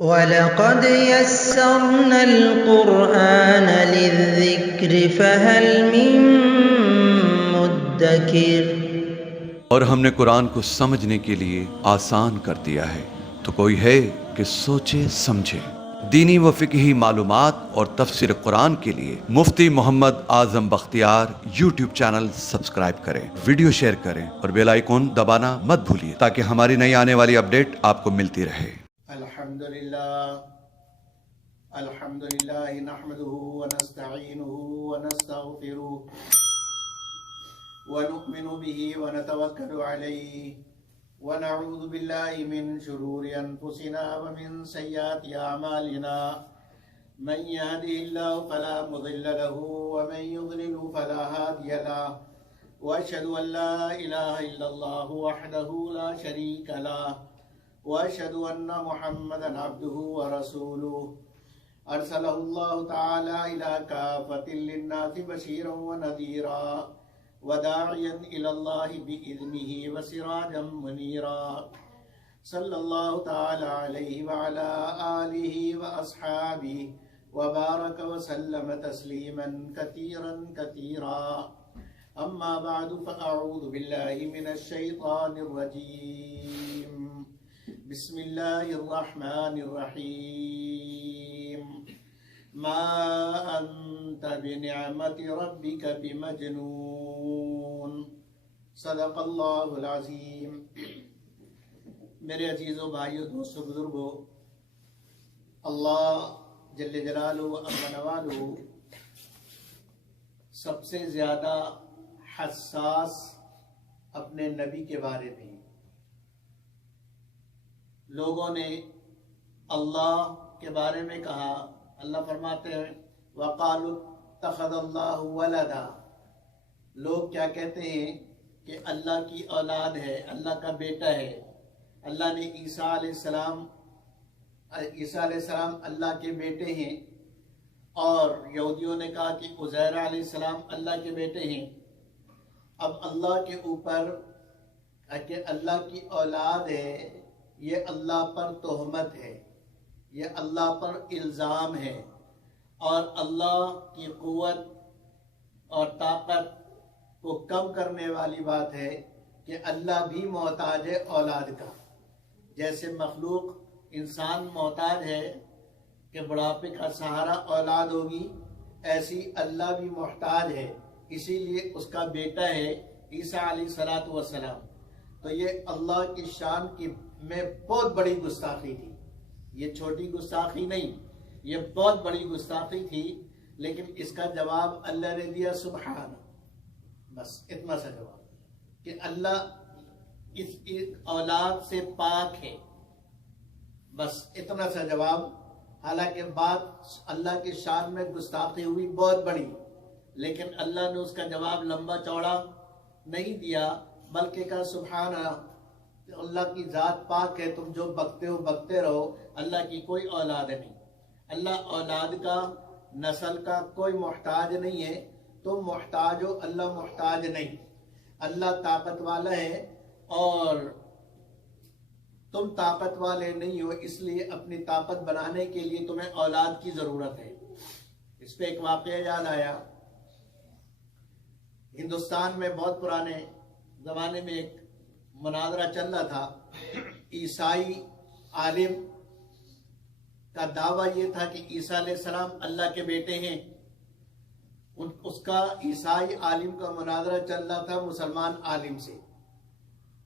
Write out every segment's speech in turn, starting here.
وَلَقَدْ يَسَّرْنَا الْقُرْآنَ لِلذِّكْرِ فَهَلْ مِن مُّدَّكِرٍ۔ اور ہم نے قرآن کو سمجھنے کے لیے آسان کر دیا ہے، تو کوئی ہے کہ سوچے سمجھے۔ دینی و فقہی معلومات اور تفسیر قرآن کے لیے مفتی Muhammad Azam Bakhtiyar YouTube channel subscribe کریں، ویڈیو شیئر کریں اور بیل آئیکن دبانا مت بھولیے تاکہ ہماری نئی آنے والی اپڈیٹ آپ کو ملتی رہے۔ الحمدللہ نحمده ونستعینه ونستغفره ونؤمن به ونتوکل علیہ ونعوذ باللہ من شرور انفسنا ومن سیئات اعمالنا من يهده الله فلا مضل له ومن يضلل فلا هادي له واشهد ان لا اله الا الله وحده لا شريك له واشهد ان محمدا عبده ورسوله ارسلہ اللہ تعالی الى کافۃ للناس بشیرا ونذیرا وداعیا الی اللہ بإذنہ وسراجا منیرا صلی اللہ تعالی علیہ وعلی آلہ واصحابہ وبارک وسلم تسلیما کثیرا کثیرا اما بعد فاعوذ باللہ من الشیطان الرجیم بسم اللہ الرحمن الرحیم ما انت بنعمت ربک بمجنون صدق اللہ العظیم۔ میرے عزیزوں، بھائیوں، دوستوں، بزرگوں، اللہ جل جلالہ و عز نوالہ سب سے زیادہ حساس اپنے نبی کے بارے میں۔ لوگوں نے اللہ کے بارے میں کہا، اللہ فرماتے ہیں وَقَالُوا اتَّخَذَ اللَّهُ وَلَدًا۔ لوگ کیا کہتے ہیں کہ اللہ کی اولاد ہے، اللہ کا بیٹا ہے۔ اللہ نے عیسیٰ علیہ السلام اللہ کے بیٹے ہیں، اور یہودیوں نے کہا کہ عزیر علیہ السلام اللہ کے بیٹے ہیں۔ اب اللہ کے اوپر کہ اللہ کی اولاد ہے، یہ اللہ پر تہمت ہے، یہ اللہ پر الزام ہے، اور اللہ کی قوت اور طاقت کو کم کرنے والی بات ہے کہ اللہ بھی محتاج ہے اولاد کا۔ جیسے مخلوق انسان محتاج ہے کہ بڑھاپے کا سہارا اولاد ہوگی، ایسی اللہ بھی محتاج ہے، اسی لیے اس کا بیٹا ہے عیسیٰ علیہ السلام۔ تو یہ اللہ کی شان کی میں بہت بڑی گستاخی تھی، یہ چھوٹی گستاخی نہیں، یہ بہت بڑی گستاخی تھی، لیکن اس کا جواب اللہ نے دیا سبحان، بس اتنا سا جواب کہ اللہ اس اولاد سے پاک ہے، بس اتنا سا جواب۔ حالانکہ بات اللہ کی شان میں گستاخی ہوئی بہت بڑی، لیکن اللہ نے اس کا جواب لمبا چوڑا نہیں دیا، بلکہ کہا سبحان اللہ کی ذات پاک ہے، تم جو بکتے ہو بکتے رہو، اللہ کی کوئی اولاد نہیں۔ اللہ اولاد کا، نسل کا کوئی محتاج نہیں ہے، تم محتاج ہو، اللہ محتاج نہیں۔ اللہ طاقت والا ہے اور تم طاقت والے نہیں ہو، اس لیے اپنی طاقت بنانے کے لیے تمہیں اولاد کی ضرورت ہے۔ اس پہ ایک واقعہ یاد آیا، ہندوستان میں بہت پرانے زمانے میں ایک مناظرہ چل رہا تھا۔ عیسائی عالم کا دعویٰ یہ تھا کہ عیسیٰ علیہ السلام اللہ کے بیٹے ہیں۔ اس کا عیسائی عالم کا مناظرہ چل رہا تھا مسلمان عالم سے۔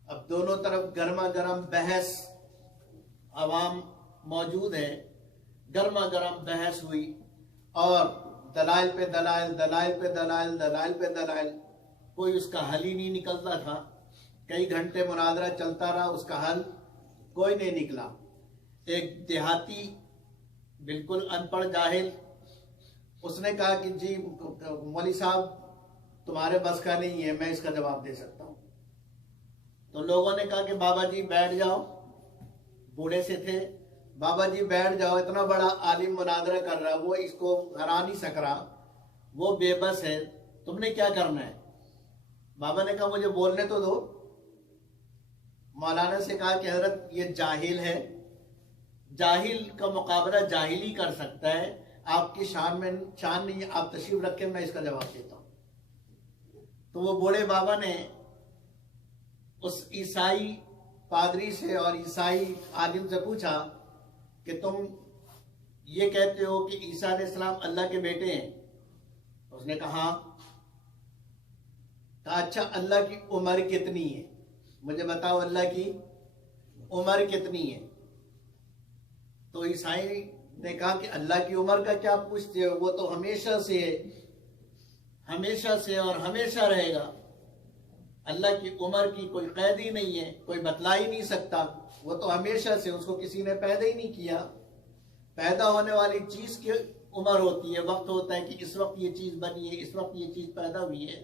اب دونوں طرف گرما گرم بحث، عوام موجود ہے، گرما گرم بحث ہوئی، اور دلائل پہ دلائل، دلائل پہ دلائل، دلائل پہ دلائل، کوئی اس کا حل ہی نہیں نکلتا تھا۔ کئی گھنٹے مناظرہ چلتا رہا، اس کا حل کوئی نہیں نکلا۔ ایک دیہاتی بالکل ان پڑھ جاہل، اس نے کہا کہ جی مولوی صاحب تمہارے بس کا نہیں ہے، میں اس کا جواب دے سکتا ہوں۔ تو لوگوں نے کہا کہ بابا جی بیٹھ جاؤ، بوڑھے سے تھے، بابا جی بیٹھ جاؤ، اتنا بڑا عالم مناظرہ کر رہا، وہ اس کو ہرا نہیں سک رہا، وہ بے بس ہے، تم نے کیا کرنا ہے؟ بابا نے کہا مجھے بولنے تو دو۔ مولانا سے کہا کہ حضرت یہ جاہل ہے، جاہل کا مقابلہ جاہل ہی کر سکتا ہے، آپ کی شان نہیں ہے، آپ تشریف رکھیں، میں اس کا جواب دیتا ہوں۔ تو وہ بوڑھے بابا نے اس عیسائی پادری سے اور عیسائی عالم سے پوچھا کہ تم یہ کہتے ہو کہ عیسیٰ علیہ السلام اللہ کے بیٹے ہیں؟ اس نے کہا اچھا اللہ کی عمر کتنی ہے، مجھے بتاؤ اللہ کی عمر کتنی ہے؟ تو عیسائی نے کہا کہ اللہ کی عمر کا کیا پوچھتے ہو، وہ تو ہمیشہ سے ہے، ہمیشہ سے اور ہمیشہ رہے گا۔ اللہ کی عمر کی کوئی قید ہی نہیں ہے، کوئی بتلا ہی نہیں سکتا، وہ تو ہمیشہ سے، اس کو کسی نے پیدا ہی نہیں کیا۔ پیدا ہونے والی چیز کی عمر ہوتی ہے، وقت ہوتا ہے کہ اس وقت یہ چیز بنی ہے، اس وقت یہ چیز پیدا ہوئی ہے۔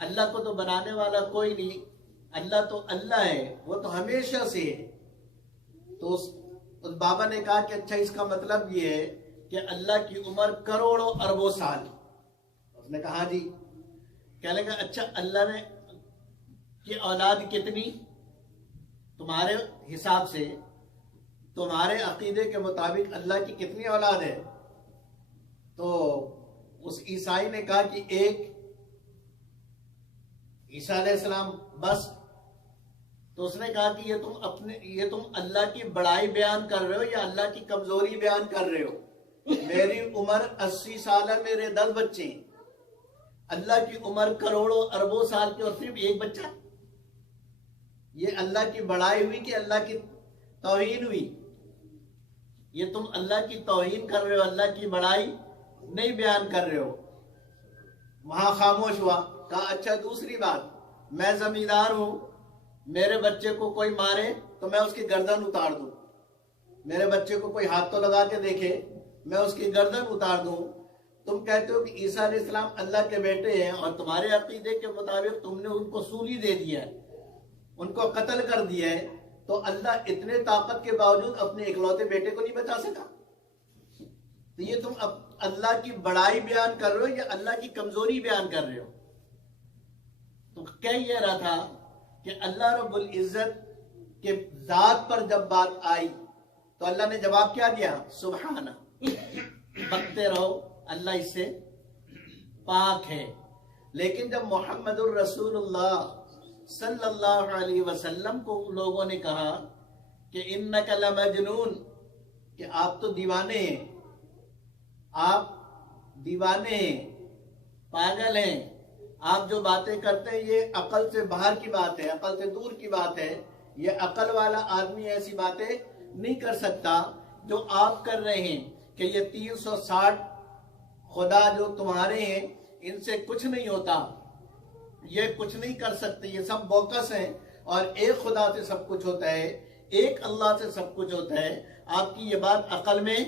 اللہ کو تو بنانے والا کوئی نہیں، اللہ تو اللہ ہے، وہ تو ہمیشہ سے ہے۔ تو اس بابا نے کہا کہ اچھا اس کا مطلب یہ ہے کہ اللہ کی عمر کروڑوں اربوں سال۔ اس نے کہا جی۔ کہنے لگا اچھا اللہ نے کی اولاد کتنی تمہارے حساب سے، تمہارے عقیدے کے مطابق اللہ کی کتنی اولاد ہے؟ تو اس عیسائی نے کہا کہ ایک، عیسیٰ علیہ السلام، بس۔ تو اس نے کہا کہ یہ تم اللہ کی بڑائی بیان کر رہے ہو یا اللہ کی کمزوری بیان کر رہے ہو؟ میری عمر 80 سال ہے، میرے 10 بچے ہیں، اللہ کی عمر کروڑوں اربوں سال کی اور صرف ایک بچہ۔ یہ اللہ کی بڑائی ہوئی کہ اللہ کی توہین ہوئی؟ یہ تم اللہ کی توہین کر رہے ہو، اللہ کی بڑائی نہیں بیان کر رہے ہو۔ وہاں خاموش ہوا۔ کہا اچھا دوسری بات، میں زمیندار ہوں، میرے بچے کو کوئی مارے تو میں اس کی گردن اتار دوں، میرے بچے کو کوئی ہاتھ تو لگا کے دیکھے، میں اس کی گردن اتار دوں۔ تم کہتے ہو کہ عیسیٰ علیہ السلام اللہ کے بیٹے ہیں اور تمہارے عقیدے کے مطابق تم نے ان کو سولی دے دیا ہے، ان کو قتل کر دیا ہے، تو اللہ اتنے طاقت کے باوجود اپنے اکلوتے بیٹے کو نہیں بچا سکا؟ تو یہ تم اب اللہ کی بڑائی بیان کر رہے ہو یا اللہ کی کمزوری بیان کر رہے ہو؟ تو کہہ یہ رہا تھا کہ اللہ رب العزت کے ذات پر جب بات آئی تو اللہ نے جواب کیا دیا؟ سبحانہ، بکتے رہو، اللہ اس سے پاک ہے۔ لیکن جب محمد الرسول اللہ صلی اللہ علیہ وسلم کو لوگوں نے کہا کہ انک لمجنون، کہ آپ تو دیوانے ہیں، آپ دیوانے ہیں، پاگل ہیں، آپ جو باتیں کرتے ہیں یہ عقل سے باہر کی بات ہے، عقل سے دور کی بات ہے، یہ عقل والا آدمی ایسی باتیں نہیں کر سکتا جو آپ کر رہے ہیں، کہ یہ 360 خدا جو تمہارے ہیں ان سے کچھ نہیں ہوتا، یہ کچھ نہیں کر سکتے، یہ سب بوکس ہیں، اور ایک خدا سے سب کچھ ہوتا ہے، ایک اللہ سے سب کچھ ہوتا ہے۔ آپ کی یہ بات عقل میں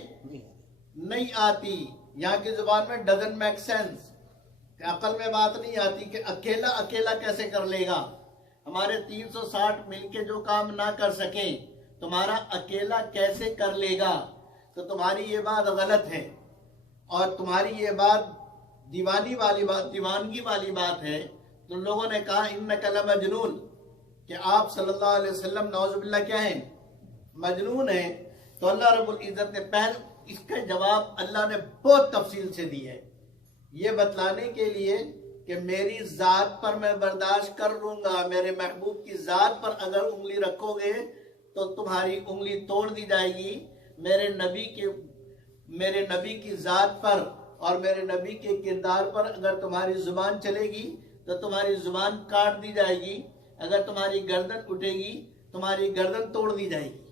نہیں آتی، یہاں کی زبان میں doesn't make sense، کہ عقل میں بات نہیں آتی کہ اکیلا کیسے کر لے گا، ہمارے 360 مل کے جو کام نہ کر سکیں تمہارا اکیلا کیسے کر لے گا؟ تو تمہاری یہ بات غلط ہے، اور تمہاری یہ بات دیوانگی والی بات ہے۔ تو لوگوں نے کہا انک لمجنون، کہ آپ صلی اللہ علیہ وسلم نعوذ باللہ کیا ہیں؟ مجنون ہیں۔ تو اللہ رب العزت نے اس کا جواب اللہ نے بہت تفصیل سے دی ہے، یہ بتلانے کے لیے کہ میری ذات پر میں برداشت کر لوں گا، میرے محبوب کی ذات پر اگر انگلی رکھو گے تو تمہاری انگلی توڑ دی جائے گی، میرے نبی کی ذات پر اور میرے نبی کے کردار پر اگر تمہاری زبان چلے گی تو تمہاری زبان کاٹ دی جائے گی، اگر تمہاری گردن اٹھے گی تمہاری گردن توڑ دی جائے گی۔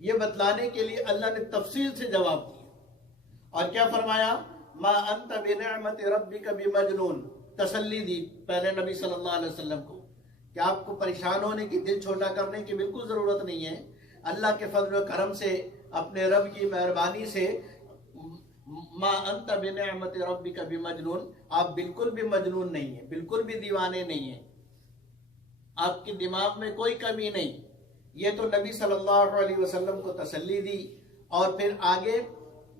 یہ بتلانے کے لیے اللہ نے تفصیل سے جواب دیا، اور کیا فرمایا؟ ما انت بنعمت ربک بمجنون، تسلی دی پہلے نبی صلی اللہ علیہ وسلم کو کہ آپ کو پریشان ہونے کی، دل چھوٹا کرنے کی بالکل ضرورت نہیں ہے، اللہ کے فضل و کرم سے، اپنے رب کی مہربانی سے، ما انت بنعمت ربک بمجنون، آپ بالکل بھی مجنون نہیں ہیں، بالکل بھی دیوانے نہیں ہیں، آپ کے دماغ میں کوئی کمی نہیں۔ یہ تو نبی صلی اللہ علیہ وسلم کو تسلی دی، اور پھر آگے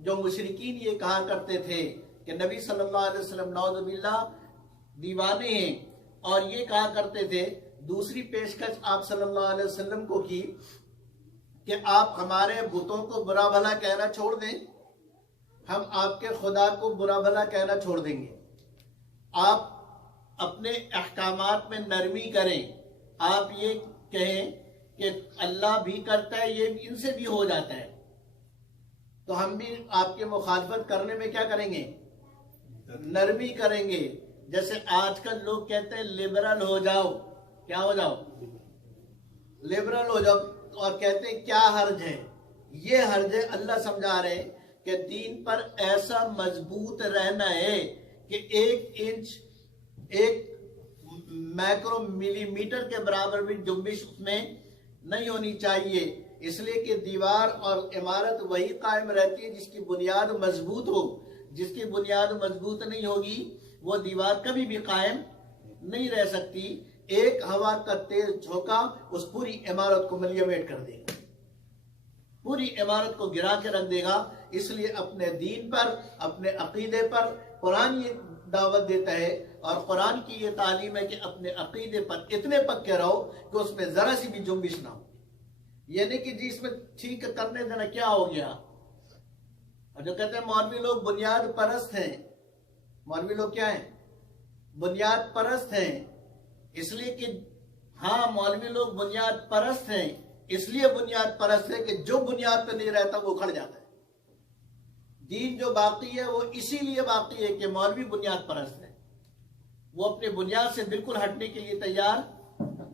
جو مشرکین یہ کہا کرتے تھے کہ نبی صلی اللہ علیہ وسلم نعوذ باللہ دیوانے ہیں، اور یہ کہا کرتے تھے، دوسری پیشکش آپ صلی اللہ علیہ وسلم کو کی کہ آپ ہمارے بتوں کو برا بھلا کہنا چھوڑ دیں، ہم آپ کے خدا کو برا بھلا کہنا چھوڑ دیں گے. آپ اپنے احکامات میں نرمی کریں، آپ یہ کہیں کہ اللہ بھی کرتا ہے، یہ ان سے بھی ہو جاتا ہے، تو ہم بھی آپ کی مخالفت کرنے میں کیا کریں گے؟ نرمی کریں گے. جیسے آج کل لوگ کہتے ہیں لبرل ہو جاؤ. کیا ہو جاؤ؟ لبرل ہو جاؤ. اور کہتے ہیں کیا حرج ہے؟ یہ حرج ہے. اللہ سمجھا رہے ہیں کہ دین پر ایسا مضبوط رہنا ہے کہ 1 انچ 1 مائکرو ملی میٹر کے برابر بھی جنبش میں نہیں ہونی چاہیے. اس لیے کہ دیوار اور عمارت وہی قائم رہتی ہے جس کی بنیاد مضبوط ہو. جس کی بنیاد مضبوط نہیں ہوگی وہ دیوار کبھی بھی قائم نہیں رہ سکتی. ایک ہوا کا تیز جھونکا اس پوری عمارت کو ملیمیٹ کر دے گا، پوری عمارت کو گرا کے رکھ دے گا. اس لیے اپنے دین پر، اپنے عقیدے پر قرآن یہ دعوت دیتا ہے، اور قرآن کی یہ تعلیم ہے کہ اپنے عقیدے پر اتنے پکے رہو کہ اس میں ذرا سی بھی جنبش نہ ہو. یہ نہیں کہ جی اس میں ٹھیک کرنے دینا کیا ہو گیا. اور جو کہتے ہیں مولوی لوگ بنیاد پرست ہیں، مولوی لوگ کیا ہیں؟ بنیاد پرست ہیں. اس لیے کہ ہاں مولوی لوگ بنیاد پرست ہیں، اس لیے بنیاد پرست ہے کہ جو بنیاد پہ نہیں رہتا وہ اکھڑ جاتا ہے. دین جو باقی ہے وہ اسی لیے باقی ہے کہ مولوی بنیاد پرست ہے، وہ اپنے بنیاد سے بالکل ہٹنے کے لیے تیار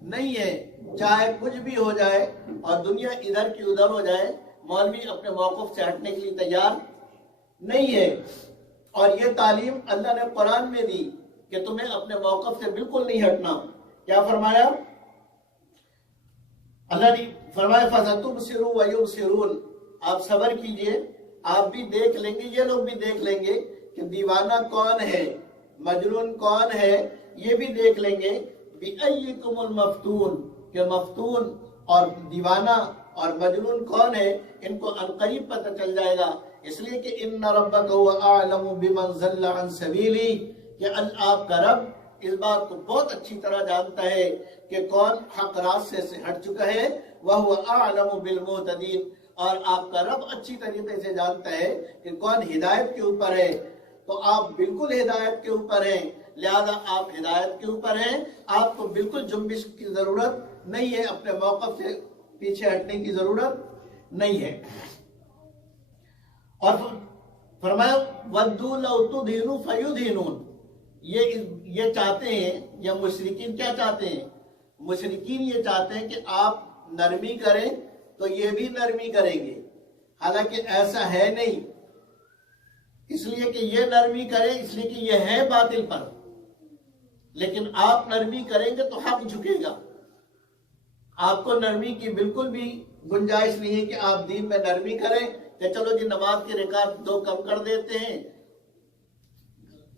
نہیں ہے. چاہے کچھ بھی ہو جائے اور دنیا ادھر کی ادھر ہو جائے، مولوی اپنے موقف سے ہٹنے کے لیے تیار نہیں ہے. اور یہ تعلیم اللہ نے قرآن میں دی کہ تمہیں اپنے موقف سے بالکل نہیں ہٹنا. کیا فرمایا؟ اللہ نے فرمایا فَسَتُبْصِرُ وَيُبْصِرُونَ، آپ صبر کیجئے، آپ بھی دیکھ لیں گے، یہ لوگ بھی دیکھ لیں گے کہ دیوانہ کون ہے، مجنون کون ہے، یہ بھی دیکھ لیں گے. بِأَيِّكُمُ الْمَفْتُونَ، کہ مفتون اور دیوانہ اور مجنون کون ہے ان کو عنقریب پتہ چل جائے گا. اس لیے کہ ان ربک هو اعلم بمن ضل عن سبیلی، کہ آپ کا رب اس بات کو بہت اچھی طرح جانتا ہے کہ کون حق راستے سے ہٹ چکا ہے. وَهُوَ أَعْلَمُ بِالْمُهْتَدِينَ، اور آپ کا رب اچھی طریقے سے جانتا ہے کہ کون ہدایت کے اوپر ہے. تو آپ بالکل ہدایت کے اوپر ہیں، لہذا آپ ہدایت کے اوپر ہیں، آپ کو بالکل جنبش کی ضرورت نہیں ہے، اپنے موقف سے پیچھے ہٹنے کی ضرورت نہیں ہے. اور فرمایا وَدُّوا لَوْ تُدْهِنُوا فَيُدْهِنُونَ، یہ چاہتے ہیں، یا مشرکین کیا چاہتے ہیں؟ مشرکین یہ چاہتے ہیں کہ آپ نرمی کریں تو یہ بھی نرمی کریں گے، حالانکہ ایسا ہے نہیں. اس لیے کہ یہ نرمی کریں اس لیے کہ یہ ہے باطل پر، لیکن آپ نرمی کریں گے تو حق جھکے گا. آپ کو نرمی کی بالکل بھی گنجائش نہیں ہے کہ آپ دین میں نرمی کریں کہ چلو جی نماز کی رکعت 2 کم کر دیتے ہیں،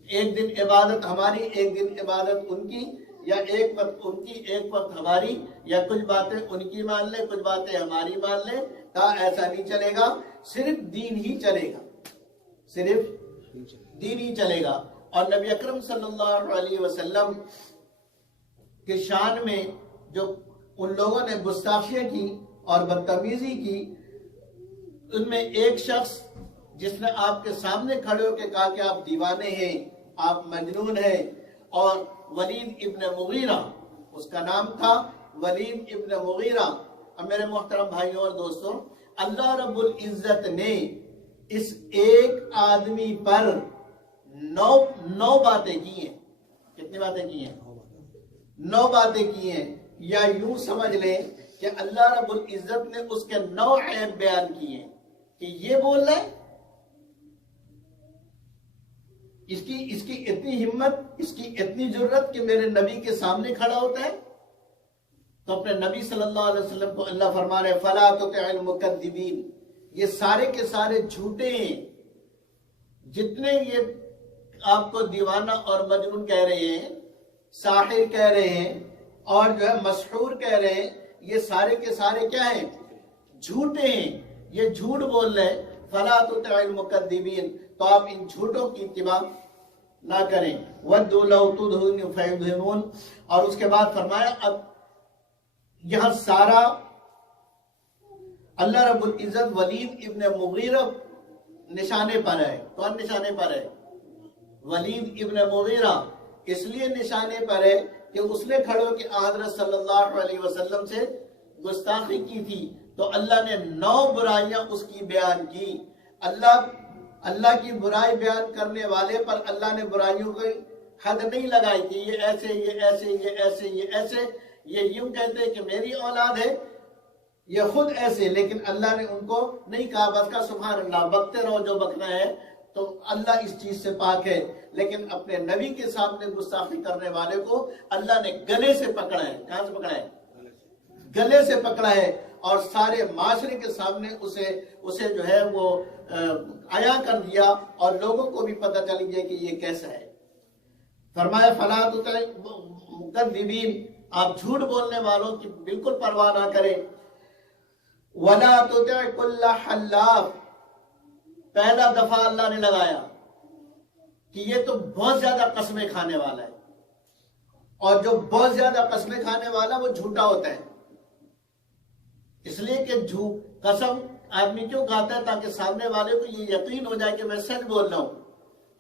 ایک دن عبادت ہماری ایک دن عبادت ان کی، یا ایک وقت ان کی ایک وقت ہماری، یا کچھ باتیں ان کی مان لیں کچھ باتیں ہماری مان لیں. ایسا نہیں چلے گا، صرف دین ہی چلے گا، صرف دین ہی چلے گا. اور نبی اکرم صلی اللہ علیہ وسلم کے شان میں جو ان لوگوں نے گستاخیاں کی اور بدتمیزی کی، ان میں ایک شخص جس نے آپ کے سامنے کھڑے ہو کے کہا کہ آپ دیوانے ہیں، آپ مجنون ہیں، اور ولید ابن مغیرہ، اس کا نام تھا ولید ابن مغیرہ. اب میرے محترم بھائیوں اور دوستوں، اللہ رب العزت نے اس ایک آدمی پر 9 باتیں کی ہیں. کتنی باتیں کی ہیں؟ 9 باتیں کی ہیں. یا یوں سمجھ لیں کہ اللہ رب العزت نے اس کے 9 عیب بیان کیے ہیں کہ یہ بول رہا ہے، اس کی اتنی ہمت، اس کی اتنی جرت کہ میرے نبی کے سامنے کھڑا ہوتا ہے. تو اپنے نبی صلی اللہ علیہ وسلم کو اللہ فرما رہے فَلَا تُطِعِ الْمُكَذِّبِينَ، یہ سارے کے سارے جھوٹے ہیں. جتنے یہ آپ کو دیوانہ اور مجنون کہہ رہے ہیں، ساحر کہہ رہے ہیں، اور جو ہے مسحور کہہ رہے ہیں، یہ سارے کے سارے کیا ہیں؟ جھوٹے ہیں. یہ جھوٹ بول رہے ہیں. فَلَا تُطِعِ الْمُكَذِّبِينَ، تو آپ ان جھوٹوں کی اتباع نہ کریں. وَدُّوا لَوْ تُدْهِنُوا فَيُدْهِنُونَ، اور اس کے بعد فرمایا اب یہاں سارا اللہ رب العزت ولید ابن مغیرہ نشانے پر ہے. کون نشانے پر ہے؟ ولید ابن مغیرہ. اس لیے نشانے پر ہے کہ اس نے کھڑے ہو کے حضرت صلی اللہ علیہ وسلم سے گستاخی کی تھی، تو اللہ نے 9 برائیاں اس کی بیان کی. اللہ کی برائی بیان کرنے والے پر اللہ نے برائیوں کی حد نہیں لگائی کہ یہ ایسے یہ ایسے یہ ایسے یہ ایسے. یہ یوں کہتے کہ میری اولاد ہے، یہ خود ایسے، لیکن اللہ نے ان کو نہیں کہا بس کا سبحان اللہ بکتے رہو جو بکنا ہے، تو اللہ اس چیز سے پاک ہے. لیکن اپنے نبی کے سامنے گستاخی کرنے والے کو اللہ نے گلے سے پکڑا ہے. کہاں سے پکڑا ہے؟ گلے سے پکڑا ہے، اور سارے معاشرے کے سامنے اسے جو ہے وہ عیاں کر دیا، اور لوگوں کو بھی پتہ چل گیا کہ یہ کیسا ہے. فرمایا فلا تطع مکذبین، آپ جھوٹ بولنے والوں کی بالکل پرواہ نہ کریں. ولا تطع کل حلاف، پہلا دفعہ اللہ نے لگایا کہ یہ تو بہت زیادہ قسمیں کھانے والا ہے، اور جو بہت زیادہ قسمیں کھانے والا وہ جھوٹا ہوتا ہے. اس لیے کہ قسم آدمی کیوں کھاتا ہے؟ تاکہ سامنے والے کو یہ یقین ہو جائے کہ میں سچ بول رہا ہوں.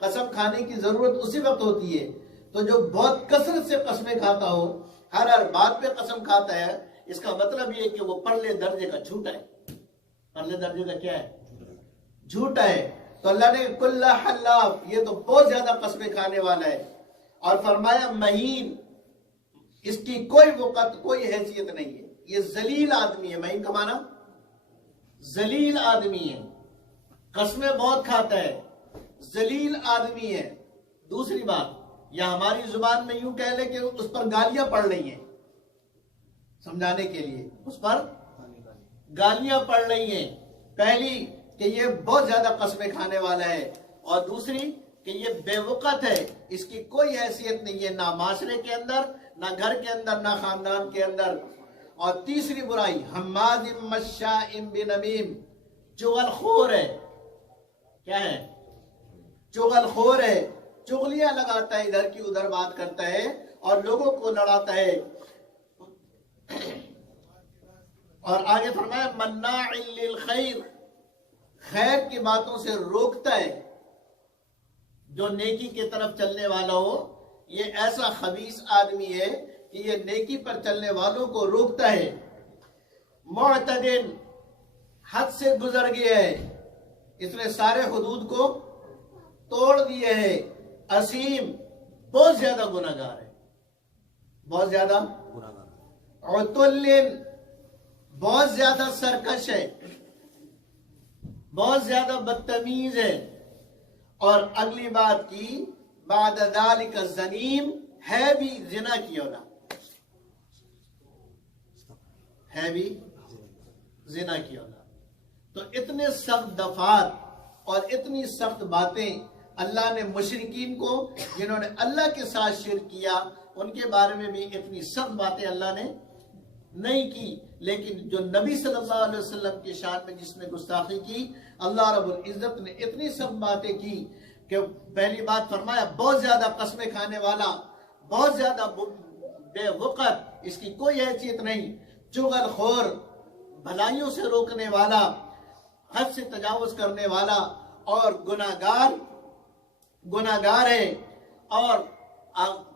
قسم کھانے کی ضرورت اسی وقت ہوتی ہے. تو جو بہت کثرت سے قسمیں کھاتا ہو، ہر بات پہ قسم کھاتا ہے، اس کا مطلب یہ کہ وہ پرلے درجے کا جھوٹا ہے. پرلے درجے کا کیا ہے؟ جھوٹا ہے. تو اللہ نے کل حلاف، یہ تو بہت زیادہ قسمیں کھانے والا ہے. اور فرمایا مہین، اس کی کوئی وقت کوئی حیثیت نہیں ہے، یہ ذلیل آدمی ہے. مہین کا معنی ذلیل آدمی ہے، قسمیں بہت کھاتا ہے، ذلیل آدمی ہے. دوسری بات، یا ہماری زبان میں یوں کہہ لے کہ اس پر گالیاں پڑ رہی ہیں، سمجھانے کے لیے اس پر گالیاں پڑ رہی ہیں. پہلی کہ یہ بہت زیادہ قسمیں کھانے والا ہے، اور دوسری کہ یہ بے وقت ہے، اس کی کوئی حیثیت نہیں ہے، نہ معاشرے کے اندر، نہ گھر کے اندر، نہ خاندان کے اندر. اور تیسری برائی حماد مشاء بنمیم، چغل خور ہے. کیا ہے؟ چغل خور ہے، چغلیاں لگاتا ہے، ادھر کی ادھر بات کرتا ہے اور لوگوں کو لڑاتا ہے. اور آگے فرمایا مناع للخیر، خیر کی باتوں سے روکتا ہے. جو نیکی کی طرف چلنے والا ہو، یہ ایسا خبیث آدمی ہے کہ یہ نیکی پر چلنے والوں کو روکتا ہے. معتدن، حد سے گزر گیا ہے، اس نے سارے حدود کو توڑ دیے ہے. عصیم، بہت زیادہ گناہگار ہے، بہت زیادہ عتل، بہت زیادہ سرکش ہے، بہت زیادہ بدتمیز ہے. اور اگلی بات کی بعد ذالک زنیم، ہے بھی زنا کی اولاد، ہے بھی زنا کی اولاد. تو اتنے سخت دفعات اور اتنی سخت باتیں اللہ نے مشرکین کو، جنہوں نے اللہ کے ساتھ شرک کیا، ان کے بارے میں بھی اتنی سخت باتیں اللہ نے نہیں کی. لیکن جو نبی صلی اللہ علیہ وسلم کی شان میں جس نے گستاخی کی، اللہ رب العزت نے اتنی سخت باتیں کی کہ پہلی بات فرمایا بہت زیادہ قسمیں کھانے والا، بہت زیادہ بے وقت، اس کی کوئی حیثیت نہیں، چغل خور، بھلائیوں سے روکنے والا، حد سے تجاوز کرنے والا، اور گناہگار ہے. اور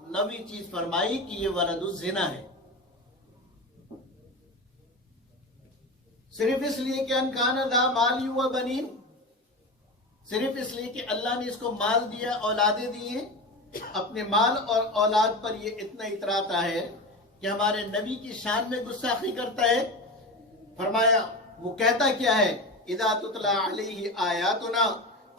نویں چیز فرمائی کہ یہ ولد الزنا ہے. صرف اس لیے کہ ان کان ذا مال و بنین، صرف اس لیے کہ اللہ نے اس کو مال دیا، اولادیں دی ہیں، اپنے مال اور اولاد پر یہ اتنا اتراتا ہے کہ ہمارے نبی کی شان میں گستاخی کرتا ہے. فرمایا وہ کہتا کیا ہے؟ اذا تتلی علیہ آیاتنا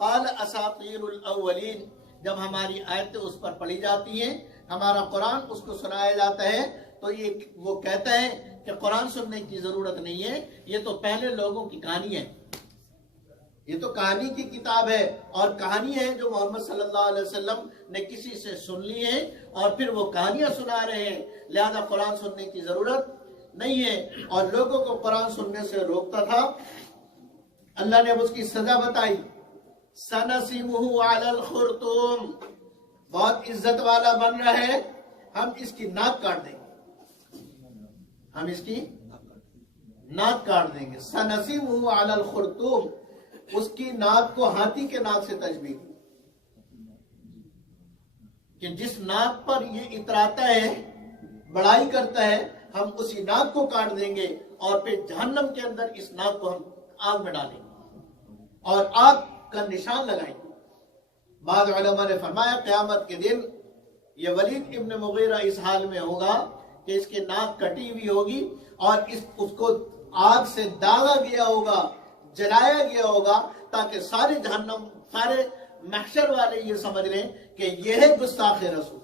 قال اساطیر الاولین، جب ہماری آیتیں اس پر پڑھی جاتی ہیں، ہمارا قرآن اس کو سنایا جاتا ہے، تو وہ کہتا ہے کہ قرآن سننے کی ضرورت نہیں ہے، یہ تو پہلے لوگوں کی کہانی ہے، یہ تو کہانی کی کتاب ہے، اور کہانی ہے جو محمد صلی اللہ علیہ وسلم نے کسی سے سن لی ہے اور پھر وہ کہانیاں سنا رہے ہیں، لہذا قرآن سننے کی ضرورت نہیں ہے. اور لوگوں کو قرآن سننے سے روکتا تھا. اللہ نے اب اس کی سزا بتائی، سَنَسِمُهُ عَلَى الْخُرْطُومِ، بہت عزت والا بن رہا ہے، ہم اس کی ناک کاٹ دیں گے، ہم اس کی ناک کاٹ دیں گے. سنسمہ علی الخرطوم، اس کی ناک کو ہاتھی کے ناک سے تشبیہ کی کہ جس ناک پر یہ اتراتا ہے، بڑائی کرتا ہے، ہم اسی ناک کو کاٹ دیں گے اور پھر جہنم کے اندر اس ناک کو ہم آگ میں ڈالیں گے اور آگ کا نشان لگائیں گے. بعض علماء نے فرمایا قیامت کے دن یہ ولید ابن مغیرہ اس حال میں ہوگا کہ اس کی ناک کٹی ہوئی ہوگی اور اس کو آگ سے داغا گیا ہوگا، جلایا گیا ہوگا، تاکہ سارے جہنم، سارے محشر والے یہ سمجھ لیں کہ یہ ہے گستاخ رسول،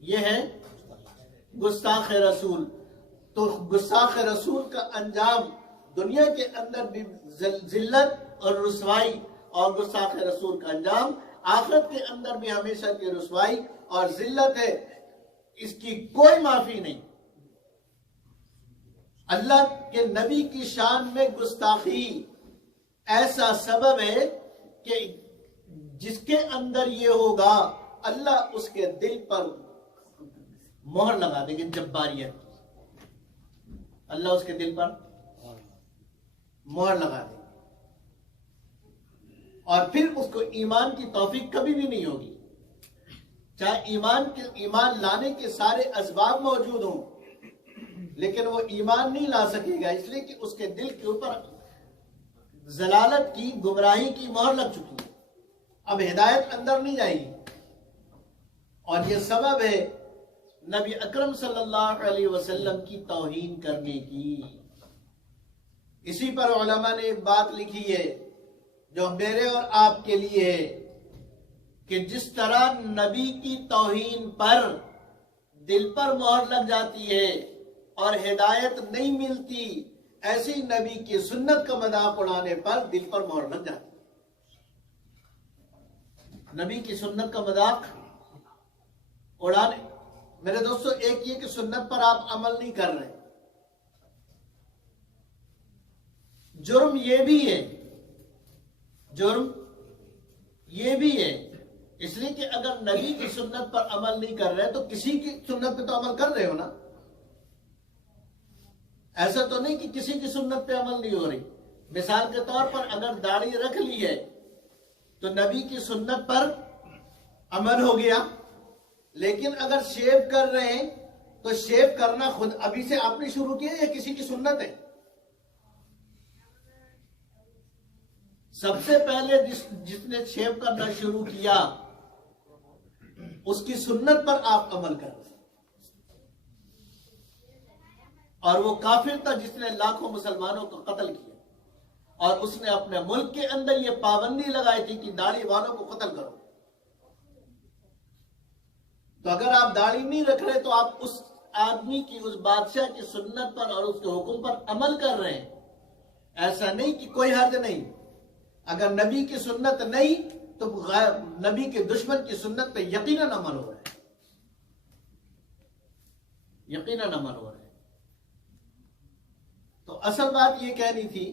یہ ہے گستاخ رسول. تو گستاخ رسول کا انجام دنیا کے اندر بھی ذلت اور رسوائی، اور گستاخ رسول کا انجام آخرت کے اندر بھی ہمیشہ کی رسوائی اور ذلت ہے. اس کی کوئی معافی نہیں. اللہ کے نبی کی شان میں گستاخی ایسا سبب ہے کہ جس کے اندر یہ ہوگا اللہ اس کے دل پر مہر لگا دے گے جباریت. اللہ اس کے دل پر مہر لگا دے گا اور پھر اس کو ایمان کی توفیق کبھی بھی نہیں ہوگی. چاہے ایمان لانے کے سارے اسباب موجود ہوں، لیکن وہ ایمان نہیں لا سکے گا، اس لیے کہ اس کے دل کے اوپر ضلالت کی، گمراہی کی مہر لگ چکی ہے. اب ہدایت اندر نہیں جائے گی. اور یہ سبب ہے نبی اکرم صلی اللہ علیہ وسلم کی توہین کرنے کی. اسی پر علماء نے ایک بات لکھی ہے جو میرے اور آپ کے لیے ہے کہ جس طرح نبی کی توہین پر دل پر مہر لگ جاتی ہے اور ہدایت نہیں ملتی، ایسی نبی کی سنت کا مذاق اڑانے پر دل پر مہر لگ جاتی ہے. نبی کی سنت کا مذاق اڑانے، میرے دوستو، ایک یہ کہ سنت پر آپ عمل نہیں کر رہے، جرم یہ بھی ہے، جرم یہ بھی ہے. اس لیے کہ اگر نبی کی سنت پر عمل نہیں کر رہے تو کسی کی سنت پہ تو عمل کر رہے ہو نا. ایسا تو نہیں کہ کسی کی سنت پہ عمل نہیں ہو رہی. مثال کے طور پر اگر داڑھی رکھ لی ہے تو نبی کی سنت پر عمل ہو گیا، لیکن اگر شیو کر رہے ہیں تو شیو کرنا خود ابھی سے آپ نے شروع کیا یا کسی کی سنت ہے؟ سب سے پہلے جس نے شیو کرنا شروع کیا اس کی سنت پر آپ عمل کر رہے ہیں. اور وہ کافر تھا جس نے لاکھوں مسلمانوں کو قتل کیا، اور اس نے اپنے ملک کے اندر یہ پابندی لگائی تھی کہ داڑھی والوں کو قتل کرو. تو اگر آپ داڑھی نہیں رکھ رہے تو آپ اس آدمی کی، اس بادشاہ کی سنت پر اور اس کے حکم پر عمل کر رہے ہیں. ایسا نہیں کہ کوئی حرج نہیں. اگر نبی کی سنت نہیں تو نبی کے دشمن کی سنت پہ یقیناً عمل ہو رہا ہے، یقیناً عمل ہو رہا ہے. تو اصل بات یہ کہنی تھی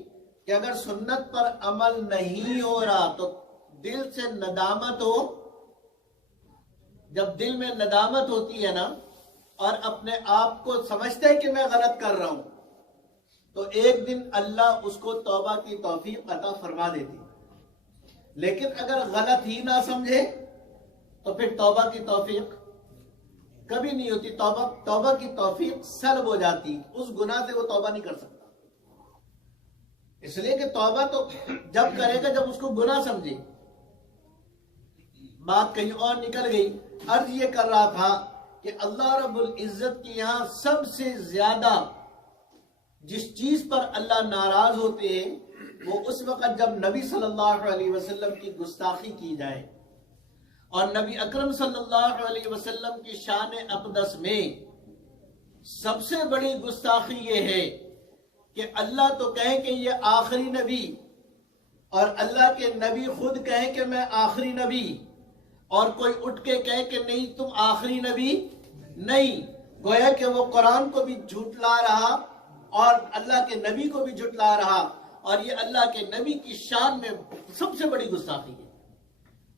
کہ اگر سنت پر عمل نہیں ہو رہا تو دل سے ندامت ہو. جب دل میں ندامت ہوتی ہے نا اور اپنے آپ کو سمجھتے ہیں کہ میں غلط کر رہا ہوں، تو ایک دن اللہ اس کو توبہ کی توفیق عطا فرما دیتی. لیکن اگر غلط ہی نہ سمجھے تو پھر توبہ کی توفیق کبھی نہیں ہوتی. توبہ کی توفیق سلب ہو جاتی، اس گناہ سے وہ توبہ نہیں کر سکتا. اس لیے کہ توبہ تو جب کرے گا جب اس کو گناہ سمجھے. بات کہیں اور نکل گئی. عرض یہ کر رہا تھا کہ اللہ رب العزت کی یہاں سب سے زیادہ جس چیز پر اللہ ناراض ہوتے ہیں وہ اس وقت جب نبی صلی اللہ علیہ وسلم کی گستاخی کی جائے. اور نبی اکرم صلی اللہ علیہ وسلم کی شان اقدس میں سب سے بڑی گستاخی یہ ہے کہ اللہ تو کہیں کہ یہ آخری نبی، اور اللہ کے نبی خود کہیں کہ میں آخری نبی، اور کوئی اٹھ کے کہے کہ نہیں تم آخری نبی نہیں. گویا کہ وہ قرآن کو بھی جھٹلا رہا اور اللہ کے نبی کو بھی جھٹلا رہا. اور یہ اللہ کے نبی کی شان میں سب سے بڑی گستاخی ہے.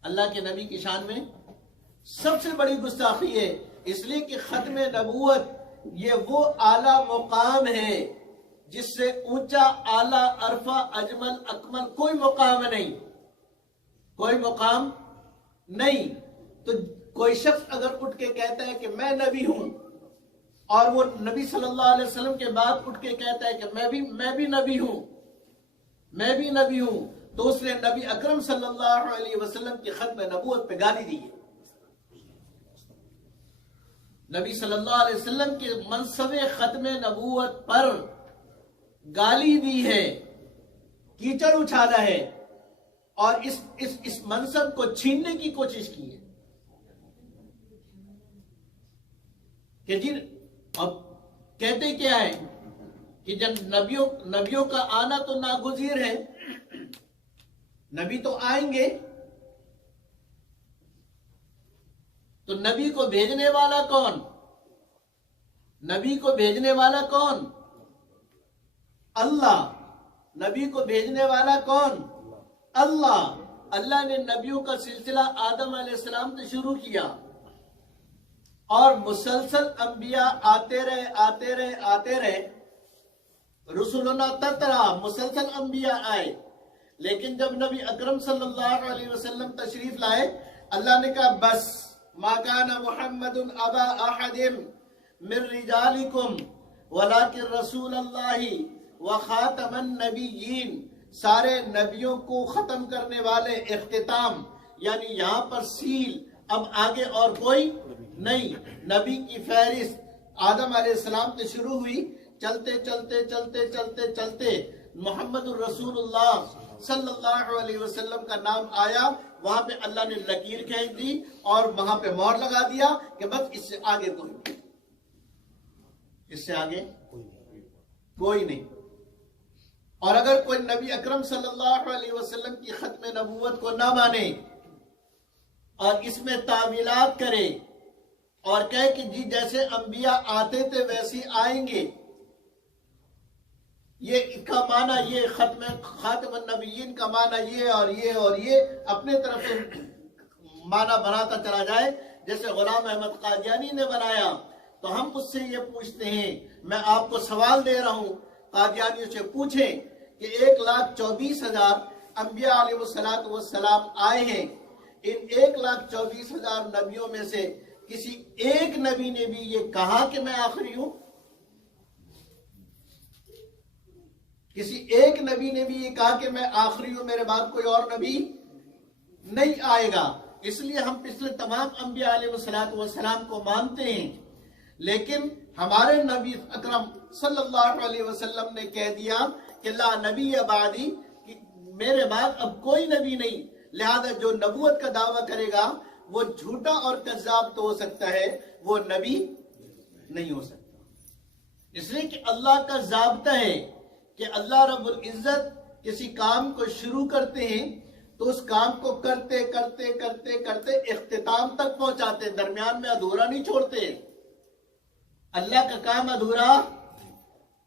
اللہ کے نبی کی شان میں سب سے بڑی گستاخی ہے. اس لیے کہ ختم نبوت یہ وہ اعلیٰ مقام ہے جس سے اونچا اعلیٰ عرفہ اجمل اکمل کوئی مقام نہیں، کوئی مقام نہیں۔ تو کوئی شخص اگر اٹھ کے کہتا ہے کہ میں نبی ہوں، اور وہ نبی صلی اللہ علیہ وسلم کے بعد اٹھ کے کہتا ہے کہ میں بھی نبی ہوں، میں بھی نبی ہوں، تو اس نے نبی اکرم صلی اللہ علیہ وسلم کی ختم نبوت پہ گالی دی ہے۔ نبی صلی اللہ علیہ وسلم کے منصب ختم نبوت پر گالی دی ہے، کیچڑ اچھالا ہے، اور اس منصب کو چھیننے کی کوشش کی ہے کہ جی اب کہتے کیا ہے کہ جب نبیوں کا آنا تو ناگزیر ہے، نبی تو آئیں گے، تو نبی کو بھیجنے والا کون؟ نبی کو بھیجنے والا کون؟ اللہ۔ نبی کو بھیجنے والا کون؟ اللہ۔ اللہ نے نبیوں کا سلسلہ آدم علیہ السلام سے شروع کیا، اور مسلسل انبیاء آتے رہے، رسولنا تترا، مسلسل انبیاء آئے، لیکن جب نبی اکرم صلی اللہ علیہ وسلم تشریف لائے، اللہ نے کہا بس ما کان محمد ابا احد من رجالکم ولکن رسول اللہ وخاتم النبیین۔ سارے نبیوں کو ختم کرنے والے، اختتام، یعنی یہاں پر سیل، اب آگے اور کوئی نہیں۔ نبی کی فہرست آدم علیہ السلام سے شروع ہوئی، چلتے محمد الرسول اللہ صلی اللہ علیہ وسلم کا نام آیا، وہاں پہ اللہ نے لکیر کھینچ دی اور وہاں پہ مہر لگا دیا کہ بس اس سے آگے کوئی نہیں، اس سے آگے کوئی نہیں۔ اور اگر کوئی نبی اکرم صلی اللہ علیہ وسلم کی ختم نبوت کو نہ مانے اور اس میں تعویلات کرے اور کہے کہ جی جیسے انبیاء آتے تھے ویسے آئیں گے، یہ کا معنی، یہ خاتم النبیین کا معنی یہ اور یہ اور یہ اپنے طرف سے معنی بناتا چلا جائے جیسے غلام احمد قادیانی نے بنایا، تو ہم اس سے یہ پوچھتے ہیں، میں آپ کو سوال دے رہا ہوں، قادیانیوں سے پوچھیں کہ 1,24,000 انبیاء علیہ السلام آئے ہیں، ان 1,24,000 نبیوں میں سے کسی ایک نبی نے بھی یہ کہا کہ میں آخری ہوں؟ کسی ایک نبی نے بھی یہ کہا کہ میں آخری ہوں، میرے بعد کوئی اور نبی نہیں آئے گا؟ اس لیے ہم پچھلے تمام انبیاء علیہ السلام کو مانتے ہیں، لیکن ہمارے نبی اکرم صلی اللہ علیہ وسلم نے کہہ دیا کہ لا نبی بعدی، میرے بعد اب کوئی نبی نہیں، لہذا جو نبوت کا دعویٰ کرے گا وہ جھوٹا اور کذاب تو ہو سکتا ہے، وہ نبی نہیں ہو سکتا۔ اس لیے کہ اللہ کا ضابطہ ہے کہ اللہ رب العزت کسی کام کو شروع کرتے ہیں تو اس کام کو کرتے اختتام تک پہنچاتے، درمیان میں ادھورا نہیں چھوڑتے۔ اللہ کا کام ادھورا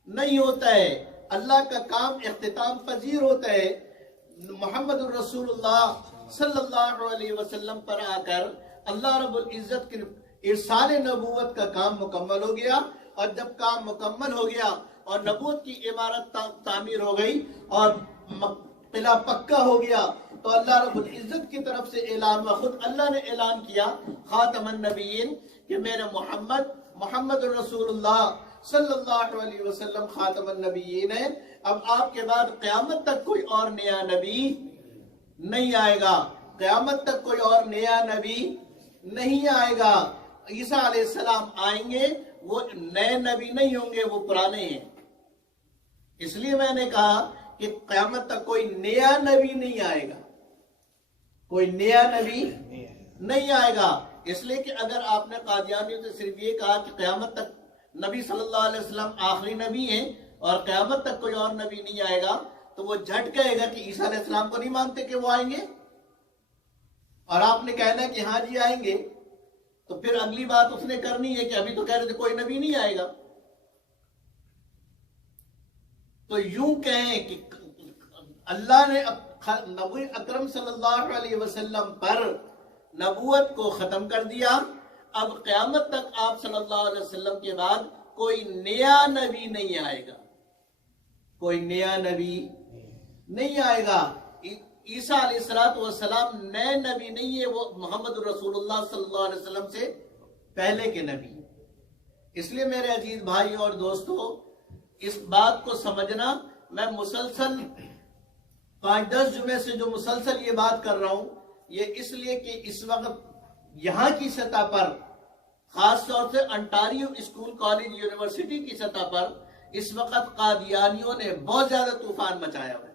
نہیں ہوتا ہے، اللہ کا کام اختتام پذیر ہوتا ہے۔ محمد الرسول اللہ صلی اللہ علیہ وسلم پر آ کر اللہ رب العزت کے ارسال نبوت کا کام مکمل ہو گیا، اور جب کام مکمل ہو گیا اور نبوت کی عمارت تعمیر ہو گئی اور قلعہ پکا ہو گیا، تو اللہ رب العزت کی طرف سے اعلان ہوا، خود اللہ نے اعلان کیا خاتم النبیین کہ میرے محمد الرسول اللہ صلی اللہ علیہ وسلم خاتم النبیین ہے، اب آپ کے بعد قیامت تک کوئی اور نیا نبی نہیں آئے گا، قیامت تک کوئی اور نیا نبی نہیں آئے گا۔ عیسیٰ علیہ السلام آئیں گے، وہ نئے نبی نہیں ہوں گے، وہ پرانے ہیں۔ اس لیے میں نے کہا کہ قیامت تک کوئی نیا نبی نہیں آئے گا، کوئی نیا نبی نہیں آئے گا۔ اس لیے کہ اگر آپ نے قادیانیوں سے صرف یہ کہا کہ قیامت تک نبی صلی اللہ علیہ وسلم آخری نبی ہیں اور قیامت تک کوئی اور نبی نہیں آئے گا، تو وہ جھٹ کہے گا کہ عیسیٰ علیہ السلام کو نہیں مانتے کہ وہ آئیں گے، اور آپ نے کہنا ہے کہ ہاں جی آئیں گے، تو پھر اگلی بات اس نے کرنی ہے کہ ابھی تو کہہ رہے تھے کوئی نبی نہیں آئے گا۔ تو یوں کہیں کہ اللہ نے نبی اکرم صلی اللہ علیہ وسلم پر نبوت کو ختم کر دیا، اب قیامت تک آپ صلی اللہ علیہ وسلم کے بعد کوئی نیا نبی نہیں آئے گا، کوئی نیا نبی نہیں آئے گا. عیسیٰ علیہ السلام نئے نبی نہیں ہے، وہ محمد رسول اللہ صلی اللہ علیہ وسلم سے پہلے کے نبی. اس لیے میرے عزیز بھائی اور دوستو، اس بات کو سمجھنا، میں مسلسل 5-10 جمعے سے جو مسلسل یہ بات کر رہا ہوں، یہ اس لیے کہ اس وقت یہاں کی سطح پر، خاص طور سے انٹاریو اسکول کالج یونیورسٹی کی سطح پر، اس وقت قادیانیوں نے بہت زیادہ طوفان مچایا ہوا ہے.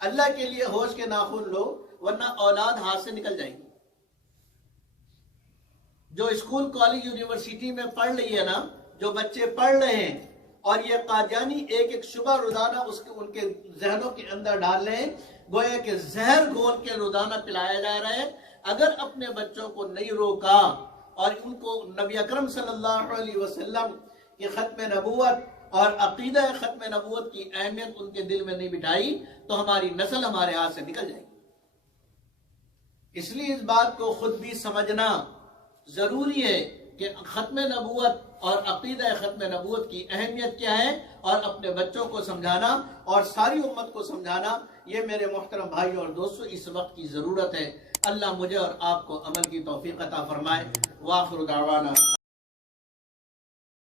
اللہ کے لیے ہوش کے ناخن لو، ورنہ اولاد ہاتھ سے نکل جائیں گی. جو اسکول کالج یونیورسٹی میں پڑھ رہی ہے نا، جو بچے پڑھ رہے ہیں، اور یہ قادیانی ایک ایک شبہ روزانہ ان کے ذہنوں کے اندر ڈال رہے ہیں، گویا کہ زہر گھول کے روزانہ پلایا جا رہا ہے. اگر اپنے بچوں کو نہیں روکا اور ان کو نبی اکرم صلی اللہ علیہ وسلم کی ختم نبوت اور عقیدہ ختم نبوت کی اہمیت ان کے دل میں نہیں بٹھائی، تو ہماری نسل ہمارے ہاتھ سے نکل جائے گی. اس لیے اس بات کو خود بھی سمجھنا ضروری ہے کہ ختم نبوت اور عقیدہ ختم نبوت کی اہمیت کیا ہے، اور اپنے بچوں کو سمجھانا اور ساری امت کو سمجھانا، یہ میرے محترم بھائی اور دوستو اس وقت کی ضرورت ہے. اللہ مجھے اور آپ کو عمل کی توفیق عطا فرمائے. وآخر دعوانا